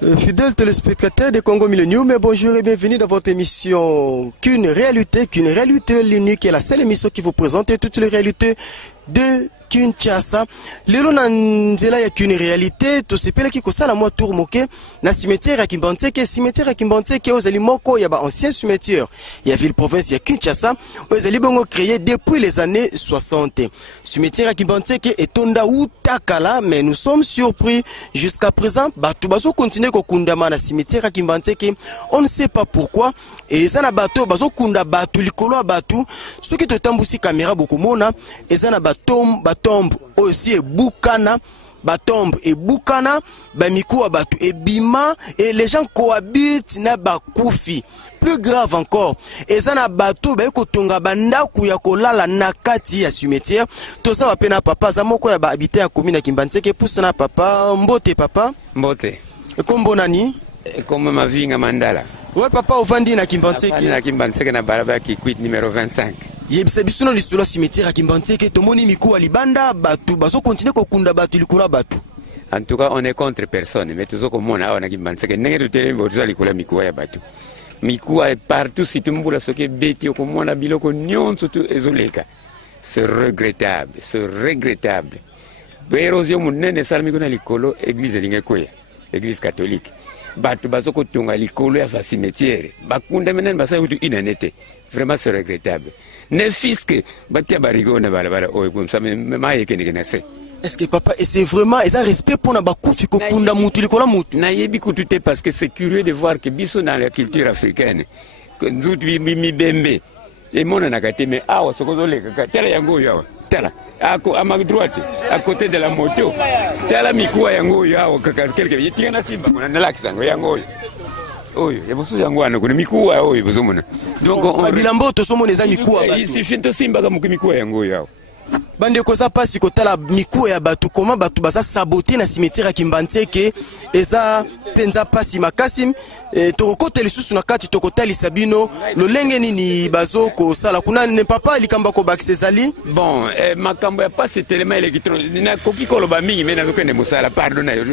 Fidèles téléspectateurs de Congo Millennium, bonjour et bienvenue dans votre émission qu'une réalité l'unique et la seule émission qui vous présente toutes les réalités de Kinshasa. Lelo na nzela ya qu'une réalité to sepela ki kosala mwa tour moke na cimetière ya Kimbanteke ozali moko ya ba ancien cimetière ya ville province ya Kinshasa ozali bongo créé depuis les années 60. Cimetière ya Kimbanteke etonda utakala, mais nous sommes surpris jusqu'à présent batu bazo continuer ko kundama na cimetière ya Kimbanteke, on ne sait pas pourquoi. Et ça na bato bazo kunda batu likolo batu soki to tambusi caméra bokomona ezana batombe aussi et boukana batombe et boukana bamikuwa batu et bima et les gens cohabitent na bakufi. Plus grave encore, ezana bato ba kotonga bandaku ya kolala na kati ya cimetière to ça pena papa za moko ya ba habiter ya commune ya Kimbanteke pousse na papa mbote kombo nani comme ma vie Mandala. Ouais papa ovandi na Kimbanteke na barabara qui quitte numéro 25. Yebisa bisuno lisolo cimetière ya Kimbanteke tomoni mikuwa libanda batu baso continuer ko kunda batu likula batu. En tout cas, on est contre personne, mais tout ce qu'on a na Kimbanteke nenge tutele boza likula mikuwa ya batu. Mikuwa est partout si tu mbula soke beti okomona biloko nyonso tu ezoleka. C'est regrettable, Érosion munene salmi kuna likolo église lingekoya, église catholique. Batu bazoko tunga likolo ya cimetière. Bakunda menen basa utu inanete. Vraiment c'est regrettable. Ne fisque batia barigo na balabala oyo comme ça mais kenekena se. Est-ce que papa et c'est vraiment et ça respect pour na bakufi ko kunda mutu likola mutu. Na yebi kutute parce que c'est curieux de voir que biso dans la culture africaine que nzutu mi bembe. Et mona nakateme awa sokozoleka tala yango yawa. Tala à ma droite à côté de la moto. Tala mikuwa yango yawa kaka quelque yetinga simba kuna nalakisa yango. Oyo yabusu yango ana kuna mikuwa oyo bozomona. Donc bilambo to somona za mikuwa batu. Ici finto simba kama mikuwa yango yawa. Bande koza pasi kotala mikuwa ya batu koma batu baza saboter na cimetière ya Kimbanteke eza penza pasi makasim tokota lisusu na kati tokotali sabino lolenge nini bazo ko sala kuna ne papa likamba ko bakisezali. Bon makambo ya pasi telema électronique na koki koloba mingi mena lokene musala pardon na yo.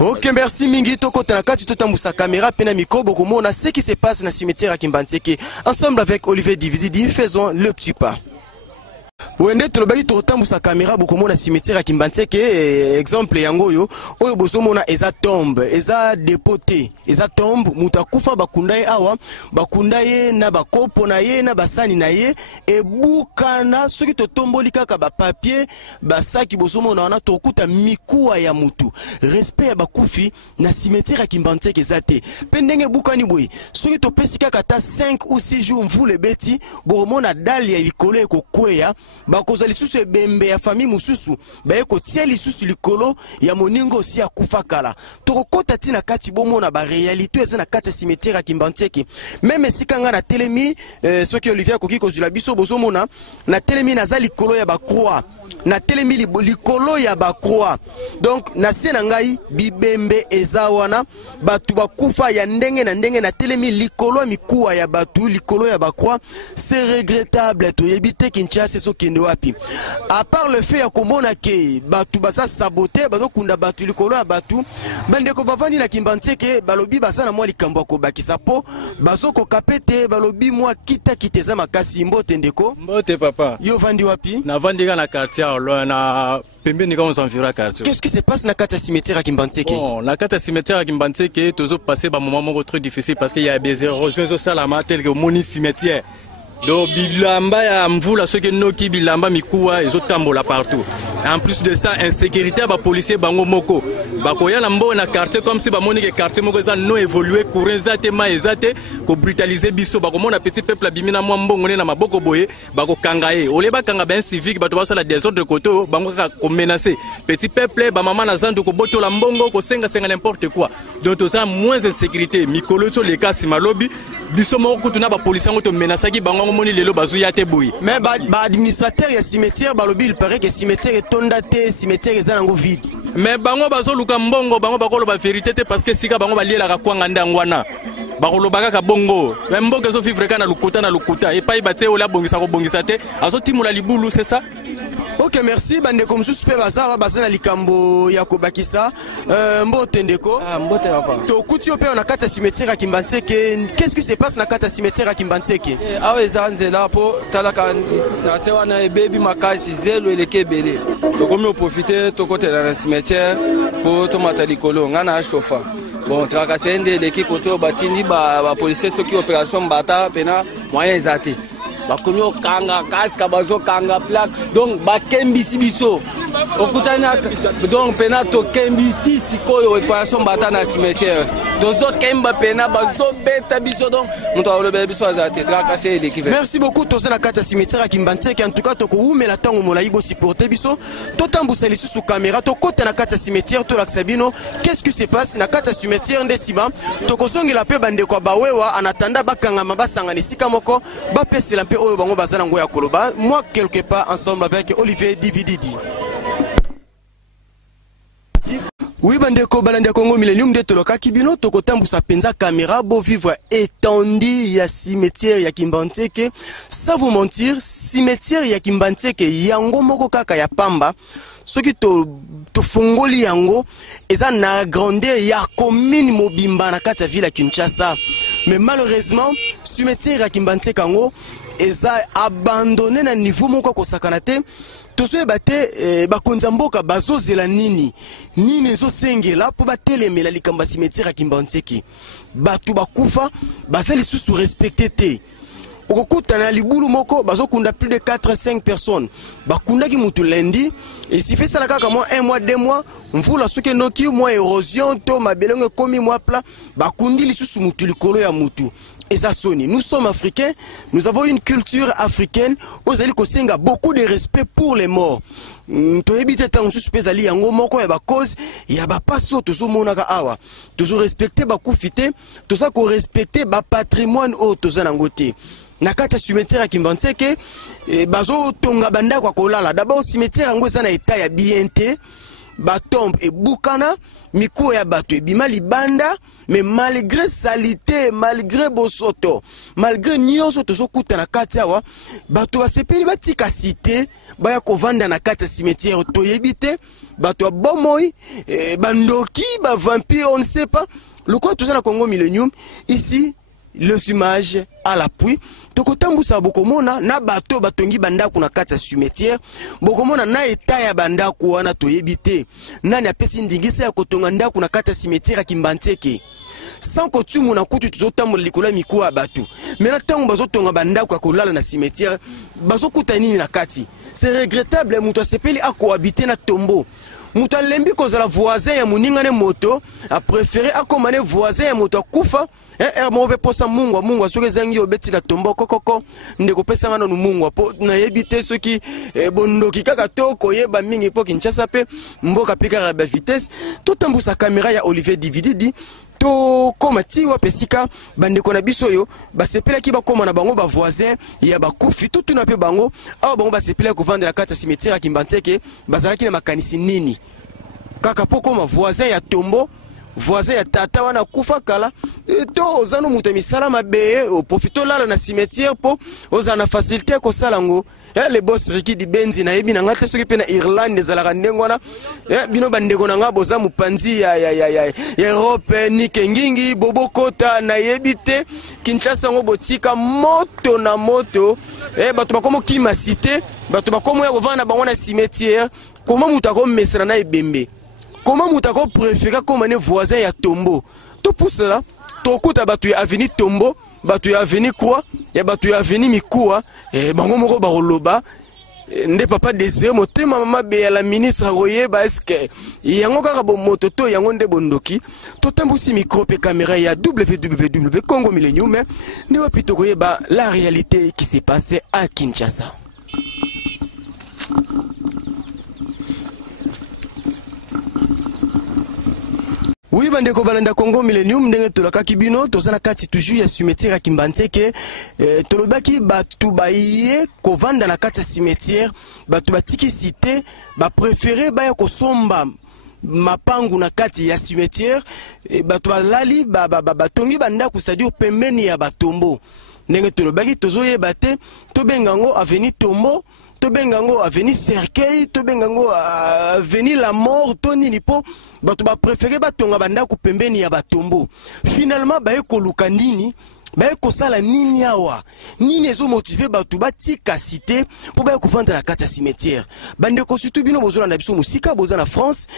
OK, merci mingi tokota na kati totambusa caméra pena micro bokomona ce qui se passe na cimetière ya Kimbanteke ensemble avec Olivier Divididi faisons le petit pas. Wende tulobaki totambusa caméra bokomona cimetière ya Kimbanteke exemple yango oyo bozomona eza tombe eza dépoté eza tombe mutakufa bakundaye awa bakundaye na bakopo na ye na basani na ye ebukana soki totomboli kaka ba papier basaki bozomona wana tokuta mikuwa ya mutu respect ya bakufi na cimetière ya Kimbanteke ezate pendenge bukani boy soki topesi kaka ta 5 ou 6 jours mvule beti bomona dali ya likolo ekokweya bakoza lisusu ebembe ya famille mususu baye kotia lisusu likolo ya moningo si akufa kala tokokota tina kati bomona ba réalité eza na kati cimetière ya Kimbanteke même sikanga na telemi soki Olivier koki kozula biso bozomona na telemi na za likolo ya ba croix na telemi likolo ya ba croix donc na sena ngai bibembe eza wana batu bakufa ya ndenge na telemi likolo ya mikuwa ya batu likolo ya ba croix c'est regrettable to yebite Kinshasa so kende wapi à part le fait ya komona ke batu basa saboter bazo kunda batu likolo ya batu bande ko bavandi na Kimbanteke balobi basa na mwa likambo ko bakisa po bazo ko kapete balobi mwa kiteza makasi mbote ndeko mbote papa yo vandi wapi na vandi na quartier na pembeni comme environ quartier. Qu'est-ce qui se passe na kata cimetière à Kimbanteke? Bon, na kata cimetière à Kimbanteke toujours passer par moment très difficile parce qu'il y a des érosions au salama tel que moni cimetière. Donc bilamba ya mvula soki noki bilamba mikuwa ezotambola partout. En plus de ça, insécurité ba policier bango moko. Bakoya na mbo na quartier comme si ba moni que quartier moko za non évoluer courant zate ma ezate ko brutaliser biso bako mona petit peuple abimina mwa mbongo ne na maboko boye bako kangaye. Ole ba kanga ben civique bato ba sala désordre de côté bango ka ko menacer. Petit peuple ba mama na zandu ko boto la mbongo ko senga n'importe quoi. Donc to ça moins insécurité mikolo to les cas simalobi biso moko tuna ba policier ngoto menasaki bango moni lelo bazu ya te boyi. Mais ba administrateur ya cimetière balobi il paraît que cimetière est tondate cimetière ezango vide. Mais bango bazo luka mbongo bango bakolo ba vérité te parce que sika bango baliela ka kwanga ndangwana. Bakolo baka bongo. Mboka zo vivre kana lukuta na lukuta et pa ibate ola bongisa ko bongisa te azo timula libulu c'est ça. Ok, merci. Bande comme sous pe bazar bazana likambo ya kobakisa. Mbote ndeko. Mbote papa. To kuti ope on a kata cimetière à Kimbanteke. Qu'est-ce qui se passe na kata cimetière à Kimbanteke? Awe zanze là po talaka na sewa na baby makasi zelo eleke bele. To komi profiter to côté na cimetière pour to matalikolo ngana chofa. Bon, trakasende l'équipe auto batindi ba policier ceux qui opération bata pena moyen zati. Ba komi kanga kaska bazo kanga plaque donc ba kembisi biso. Okutana donc pena to kembiti sikoyo opération bata na cimetière. Dozo kemba pena bazo beta biso donc muto olobe biso zati trakasé l'équipe. Merci beaucoup to na kata cimetière à Kimbanteke en tout cas to ko umela tango molai bo supporter biso to tambusa lisusu caméra to kota na kata cimetière to laksabino. Qu'est-ce qui se passe na kata cimetière ndesima to kozongela pe bande kwa bawewa anatanda bakanga mabasanga nisika moko ba pesela pe oyo bango bazana ngoya koloba moi quelque part ensemble avec Olivier Divididi. Oui, bandeko balanda Congo Millennium de toloka kibino toko tambusa penza caméra bo vivre étendu ya cimetière ya Kimbanteke. Sans vous mentir, cimetière ya Kimbanteke yango moko kaka ya pamba. Soki to fongoli yango eza na grandeur ya commune mobimba na kati ya ville ya Kinshasa. Mais malheureusement, cimetière ya Kimbanteke yango eza abandonné na niveau moko ko sakanate. Tozo bate bakonza mboka bazozela nini ezo sengela po batelemela likamba cimetière ya Kimbanteke batu bakufa bazali susu respecté te okokuta na libulu moko bazokunda plus de 4-5 personnes bakunda ki mutu lundi et si fait ça la kaka moi 1 mois 2 mois mvula soki noki moi érosion to mabelenge komi moi plat bakundi lisusu mutu likolo ya mutu. Et ça sonne. Nous sommes africains, nous avons une culture africaine. Ozali kosenga beaucoup de respect pour les morts. To ebite tant suspect ali yango moko ya ba cause ya ba paso tozo monaka awa. Tozo respecter ba kufite, toza ko respecter ba patrimoine o toza nangote. Na kata cimetière ya Kimbanteke bazo tonga banda kwa kolala. D'abord cimetière yango eza na état ya bien te. Ba tombe e bukana miko ya bato ebima libanda. Mais malgré salité, malgré bosoto, malgré nyonso tozo kuta na kati awa, bato basepeli batika cité, baya kovanda na kati cimetière to yebite, bato bomoi, bandoki, ba vampire, on ne sait pas. Le quoi tout ça na Congo Millennium, ici le image à l'appui. Toko tambusa bokomona na bato batongi banda kuna kati cimetière, bokomona na eta ya banda kuana to yebite. Nani apesi ndingisa ya kotonga ndaku na kati cimetière ya Kimbanteke. Sans que tu m'en écoutes, tu t'entends l'école miko à bateau. Mais là, tant bazo tonga banda kwa kolala na cimetière, bazo kutani na kati. C'est regrettable, muto sepeli a cohabiter na tombeau. Muto lembi kozala voisin ya muninga ne moto, a préféré a commander voisin ya moto kufa. Mobe posa mungwa soki zangi obeti na tombo kokoko ndeko pesa ngana no mungwa po na yebite soki bondoki kaka to koyeba mingi po Kinshasa pe mboka pika ba vitesse to tambusa caméra ya Olivier Divididi to komati wa pesika bandeko na biso yo basepela ki bakoma na bango ba voisin ya bakufi to tuna pe bango awa bango basepela ko vendre la carte cimetière ya Kimbanteke bazalaki na makanisi nini kaka poko ma voisin ya tombo voisin ya tata wana kufa kala to ozano mutu misala mabe o profito lala na cimetière po ozana facilité ko salango le boss Ricky di Benzi na yebi na ngate soki pe na Irlande ezalaka ndengo na bino bandeko na ngabo za mupanzi ya Europe ni kengingi bobokota na yebite Kinshasa ngo botika moto na moto bato bakomo kima cité bato bakomo ya kovana bango na cimetière comment mutako mesra na ebembe. Comment moutako préféré comme un voisin ya tombeau. Tout pour cela, tout kuta batu ya avenue tombeau, batu ya avenue quoi, ya batu ya avenue mikoua, et bango moko baroloba, ne papa désiré motema mama be la ministre roye ba eske yango kaka bo mototo yango nde bondoki to tambusi micro pe caméra ya www Congo Millennium ne wapito koyeba la réalité qui s'est passée à Kinshasa. Oui, bandeko balanda Congo Millennium ndenge tolaka kibino tozana kati toujours ya cimetière ya Kimbanteke tolobaki batu baye kovanda na kati ya cimetière batu batiki cité ba préféré baya kosomba mapangu na kati ya cimetière batu balali batongi banda ku c'est-à-dire pembeni ya batombo ndenge tolobaki tozoyeba te tobengango avenue tombo tobengango avenue Cercueil, tobengango avenue La Mort, toni nipo bato ba préféré batonga banda ku pembeni ya batombo. Finalement ba ekoluka nini? Ba ekosala nini awa? Nini ezo motiver bato batika cité pour ba ekuvanda la kata cimetière. Bande ko surtout bino bozona na biso musika, bozana France,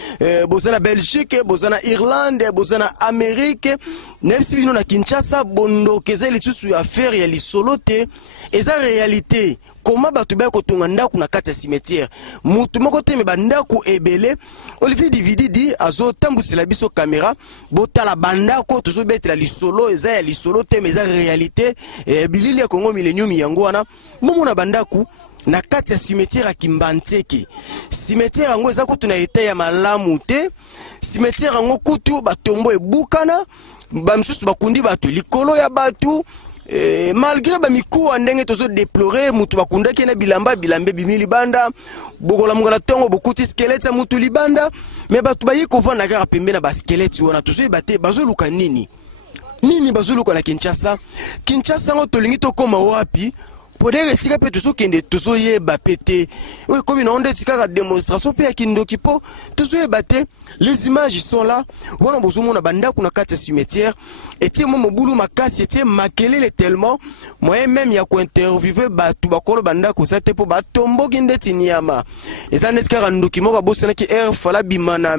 bozana Belgique, bozana Irlande, bozana Amérique, nebisi bino na Kinshasa bondo kezeli susu affaire ya lisolote, eza réalité. Comment bato ba kotonga ndaku na kata cimetière? Mutu moko te me bandaku ebele. Olivier Dividi di azo tambusila biso caméra, botala bandako tozo betela lisolo, eza ya lisolo te mais eza réalité. Bilili ya Congo Millennium yango wana momo na bandaku na kati ya cimetière ya Kimbanteke. Cimetière yango eza kutu na eta ya malamu te. Cimetière yango kutu batombo ebukana, bamsusu bakundi bato likolo ya batu. Malgré bamikuwa ndenge tozo déplorer mutu bakundaki na bilamba bilambe bimili banda bokola mungala tongo bokuti skelete mutu libanda mais batu bayi kovanda kaka pembena ba skelete wana tozo bate bazoluka nini bazoluka na Kinshasa ngo tolingi tokoma wapi podere sika pe tozo kende tozo yeba pete oui comme une onde sika démonstration pe ya kindoki po tozo yeba te. Les images sont là wana bozomona banda kuna kati cimetière etie mo mobulu makasi etie makelele tellement moi même ya ko interviewer batu bakolo banda ko sa te po batombo kinde tinyama eza net kaka ndoki moko bosana ki air fala bima na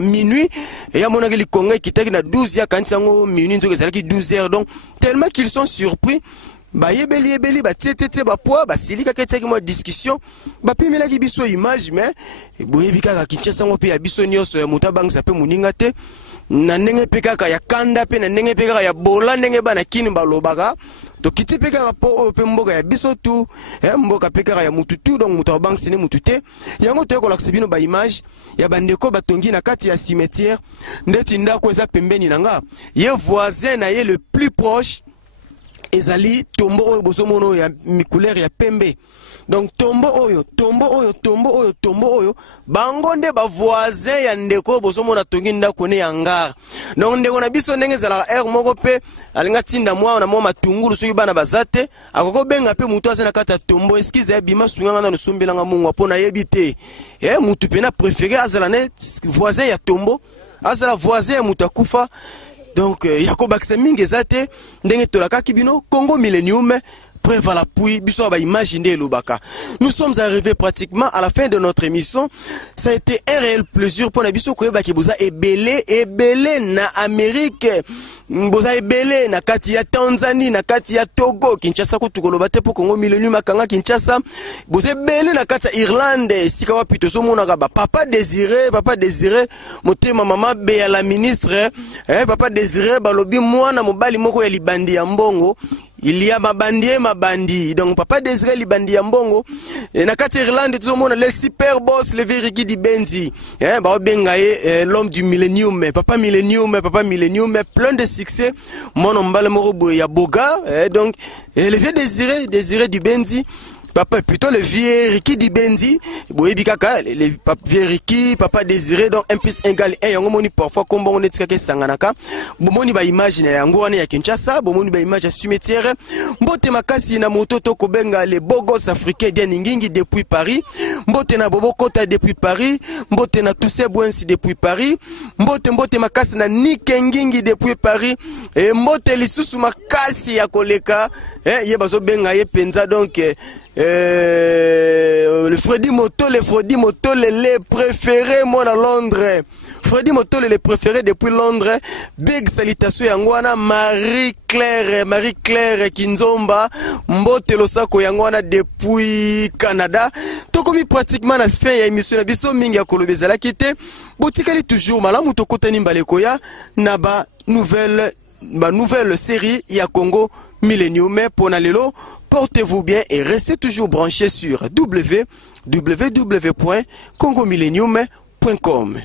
minuit et ya mona ke likonga kitaki na 12 ya kantango minuit nzoke zalaki 12 heures donc tellement qu'ils sont surpris. Ba yebeli ba tete ba poa ba silika ketaki mo discussion ba pimela ki biso image mais boyebi kaka Kinshasa ngo pe ya biso nyoso ya mutabang sa pe muninga te na ndenge pe kaka ya kanda pe na ndenge pe kaka ya bola ndenge bana kini balobaka to kiti pe kaka po pe mboka ya biso tu mboka pe kaka ya mututu donc mutabang sine mutute yango to ko lakse bino ba image ya bandeko batongi na kati ya cimetière ndeti ndako eza pembeni nanga ye voisin na ye le plus proche ezali tombo oyo bosomono ya mi couleur ya pembe. Donc tombo oyo bango nde ba voisin ya ndeko bosomona tongi ndako ne yanga. Donc ndeko na biso ndenge zala air moko pe alinga tinda mwa na mwa matungulu soki bana bazate akoko benga pe mutu azana kata tombo eskize ya bima sunga na nusumbela nga mungu apona yebite mutu pena préféré azala ne voisin ya tombo azala voisin ya mutu akufa. Donc yakobakisa mingi ezate ndenge tolaka kibino Congo Millennium preuve à l'appui biso ba imaginer lobaka. Nous sommes arrivés pratiquement à la fin de notre émission. Ça a été un réel plaisir pour na biso koyeba ki boza ebele na Amérique, boza ebele na kati ya Tanzanie, na kati ya Togo, Kinshasa ko tukoloba te po Congo Millennium akanga Kinshasa, boza ebele na kati ya Irlande, sika wapi tozo mona ba papa désiré motema mama be ya la ministre, papa désiré balobi mwana mobali moko ya libandi ya mbongo. Il y a mabandi donc papa désiré libandi ya mbongo na kati Irlande tuzomona le super boss le Veriki di Benzi ba bengaye l'homme du millennium papa millennium plein de succès mon mbale moko ya boga donc le vieux désiré du Benzi papa plutôt le vieux Ricky di Benzi boyebi kaka le vieux Ricky papa désiré donc 1 + 1 yango moni parfois kombo on etika ke sanganaka bomoni ba image na yango wana ya Kinshasa bomoni ba image ya cimetière mbote makasi na moto to kobenga les beaux gosses africains de Ningingi depuis Paris mbote na Bobo Kota depuis Paris mbote na Toussaint Bouensi depuis Paris mbote makasi na Nikengingi depuis Paris et mbote lisusu makasi ya koleka ye bazo benga ye penza donc le Freddy Moto, les préférés moi à Londres. Freddy Moto, les préférés depuis Londres. Big salutation yangwana Marie-Claire Kinzomba. Mbote Losako yangwana depuis Canada. Tokomi pratiquement la fin ya émission na biso mingi ya kolobezala kite. Botikali toujours malamu tokotani mbalekoya na ba nouvelle série ya Congo Millennium. Pour Nalelo, portez-vous bien et restez toujours branchés sur www.congomillennium.com.